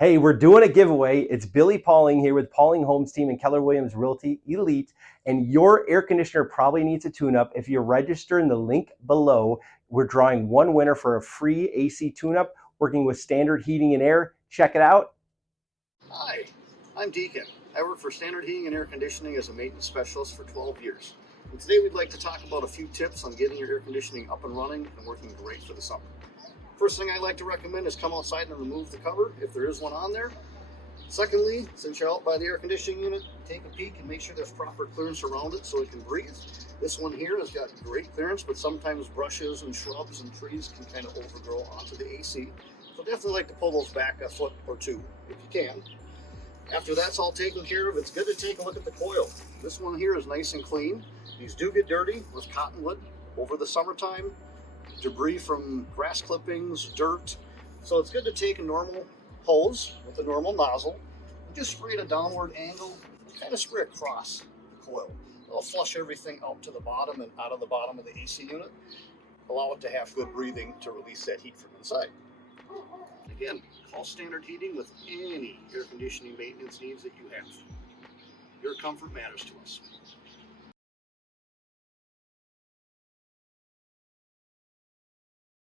Hey, we're doing a giveaway. It's Billy Pauling here with Pauling Homes Team and Keller Williams Realty Elite. And your air conditioner probably needs a tune up. If you register in the link below, we're drawing one winner for a free AC tune up working with Standard Heating and Air. Check it out. Hi, I'm Deacon. I work for Standard Heating and Air Conditioning as a maintenance specialist for 12 years. And today we'd like to talk about a few tips on getting your air conditioning up and running and working great for the summer. First thing I like to recommend is come outside and remove the cover if there is one on there. Secondly, since you're out by the air conditioning unit, take a peek and make sure there's proper clearance around it so it can breathe. This one here has got great clearance, but sometimes brushes and shrubs and trees can kind of overgrow onto the AC. So definitely like to pull those back a foot or two if you can. After that's all taken care of, it's good to take a look at the coil. This one here is nice and clean. These do get dirty with cottonwood over the summertime, debris from grass clippings, dirt. So it's good to take a normal hose with a normal nozzle and just spray at a downward angle and kind of spray across the coil. It'll flush everything out to the bottom and out of the bottom of the AC unit. Allow it to have good breathing to release that heat from inside. Again, call Standard Heating with any air conditioning maintenance needs that you have. Your comfort matters to us.